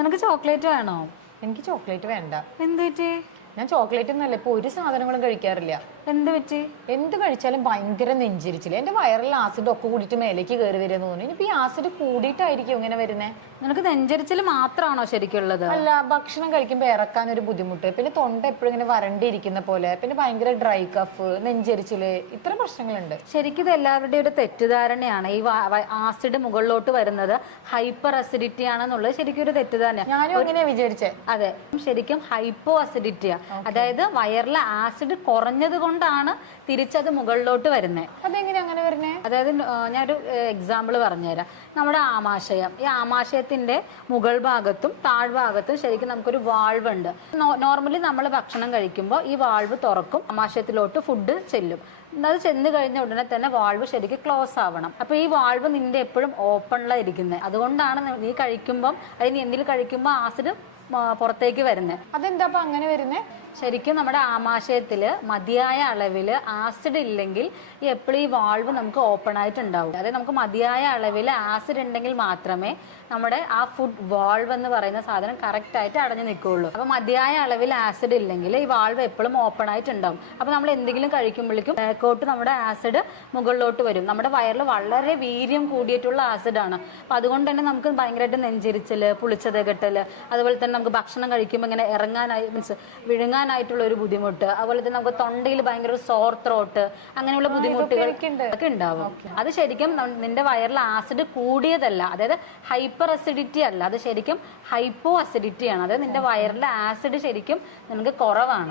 നിനക്ക് ചോക്ലേറ്റ് വേണോ? എനിക്ക് ചോക്ലേറ്റ് വേണ്ട. എന്ത് പറ്റി? ഞാൻ ചോക്ലേറ്റ് ഒന്നല്ല ഇപ്പൊ ഒരു സാധനങ്ങളും കഴിക്കാറില്ല. എന്ത് പറ്റി? എന്ത് കഴിച്ചാലും ഭയങ്കര നെഞ്ചിരിച്ചില്ല. എന്റെ വയറിൽ ആസിഡ് ഒക്കെ കൂടിയിട്ട് മേലേക്ക് കയറി വരുമെന്ന് തോന്നുന്നു. ഇനിയിപ്പോ ഈ ആസിഡ് കൂടിയിട്ടായിരിക്കും ഇങ്ങനെ വരുന്നേ. നിനക്ക് നെഞ്ചരിച്ചിൽ മാത്രമാണോ ശരിക്കുള്ളത്? അല്ല, ഭക്ഷണം കഴിക്കുമ്പോൾ ഇറക്കാൻ ഒരു ബുദ്ധിമുട്ട്, പിന്നെ തൊണ്ട എപ്പോഴും ഇങ്ങനെ വരണ്ടിരിക്കുന്ന പോലെ, പിന്നെ ഭയങ്കര ഡ്രൈ കഫ്, നെഞ്ചരിച്ചില്, ഇത്ര പ്രശ്നങ്ങളുണ്ട്. ശരിക്കും ഇത് എല്ലാവരുടെയും ഒരു തെറ്റിദ്ധാരണയാണ്. ഈ ആസിഡ് മുകളിലോട്ട് വരുന്നത് ഹൈപ്പർ അസിഡിറ്റി ആണെന്നുള്ളത് ശരിക്കും ഒരു തെറ്റിദ്ധാരണയാണ്. ഞാനും അങ്ങനെ വിചാരിച്ചേ. അതെ, ശരിക്കും ഹൈപ്പോ അസിഡിറ്റിയാ. അതായത് വയറിലെ ആസിഡ് കുറഞ്ഞത് കൊണ്ടാണ് തിരിച്ചത് മുകളിലോട്ട് വരുന്നത്. അതെങ്ങനെ അങ്ങനെ വരുന്നേ? അതായത് ഞാനൊരു എക്സാമ്പിൾ പറഞ്ഞുതരാം. നമ്മുടെ ആമാശയം, ഈ ആമാശയത്തിന്റെ മുകൾ ഭാഗത്തും താഴ്ഭാഗത്തും ശരിക്കും നമുക്കൊരു വാൾവ് ഉണ്ട്. നോർമലി നമ്മൾ ഭക്ഷണം കഴിക്കുമ്പോൾ ഈ വാൾവ് തുറക്കും, ആമാശയത്തിലോട്ട് ഫുഡ് ചെല്ലും. അത് ചെന്ന് കഴിഞ്ഞ ഉടനെ തന്നെ വാൾവ് ശരിക്കും ക്ലോസ് ആവണം. അപ്പൊ ഈ വാൾവ് നിന്റെ എപ്പോഴും ഓപ്പണിലായിരിക്കുന്നത്. അതുകൊണ്ടാണ് നീ കഴിക്കുമ്പം, അല്ലെങ്കിൽ നീ എന്തെങ്കിലും കഴിക്കുമ്പോൾ ആസിഡ് പുറത്തേക്ക് വരുന്നത്. അതെന്താ അങ്ങനെ വരുന്നേ? ശരിക്കും നമ്മുടെ ആമാശയത്തിൽ മതിയായ അളവിൽ ആസിഡ് ഇല്ലെങ്കിൽ എപ്പോഴും ഈ വാൾവ് നമുക്ക് ഓപ്പൺ ആയിട്ടുണ്ടാവും. അതായത് നമുക്ക് മതിയായ അളവിൽ ആസിഡ് ഉണ്ടെങ്കിൽ മാത്രമേ നമ്മുടെ ആ ഫുഡ് വാൾവ് എന്ന് പറയുന്ന സാധനം കറക്റ്റ് ആയിട്ട് അടഞ്ഞു നിൽക്കുകയുള്ളൂ. അപ്പൊ മതിയായ അളവിൽ ആസിഡ് ഇല്ലെങ്കിൽ ഈ വാൾവ് എപ്പോഴും ഓപ്പൺ ആയിട്ടുണ്ടാവും. അപ്പൊ നമ്മൾ എന്തെങ്കിലും കഴിക്കുമ്പോഴേക്കും ബാക്കോട്ട് നമ്മുടെ ആസിഡ് മുകളിലോട്ട് വരും. നമ്മുടെ വയറിൽ വളരെ വീര്യം കൂടിയിട്ടുള്ള ആസിഡാണ്. അപ്പൊ അതുകൊണ്ട് തന്നെ നമുക്ക് ഭയങ്കരമായിട്ട് നെഞ്ചരിച്ചല്, പുളിച്ചതകട്ടല്, അതുപോലെ തന്നെ നമുക്ക് ഭക്ഷണം കഴിക്കുമ്പോൾ ഇങ്ങനെ ഇറങ്ങാനായി മീൻസ് വിഴുങ്ങാനായിട്ടുള്ള ഒരു ബുദ്ധിമുട്ട്, അതുപോലെ തന്നെ നമുക്ക് തൊണ്ടയിൽ ഭയങ്കര സോർ ത്രോട്ട്, അങ്ങനെയുള്ള ബുദ്ധിമുട്ടുകൾ ഒക്കെ ഉണ്ടാവും. അത് ശരിക്കും നിന്റെ വയറിൽ ആസിഡ് കൂടിയതല്ല, അതായത് ഹൈപ്പർ അസിഡിറ്റി അല്ല, അത് ശരിക്കും ഹൈപ്പോ അസിഡിറ്റി ആണ്. അതായത് നിന്റെ വയറിലെ ആസിഡ് ശരിക്കും നിനക്ക് കുറവാണ്.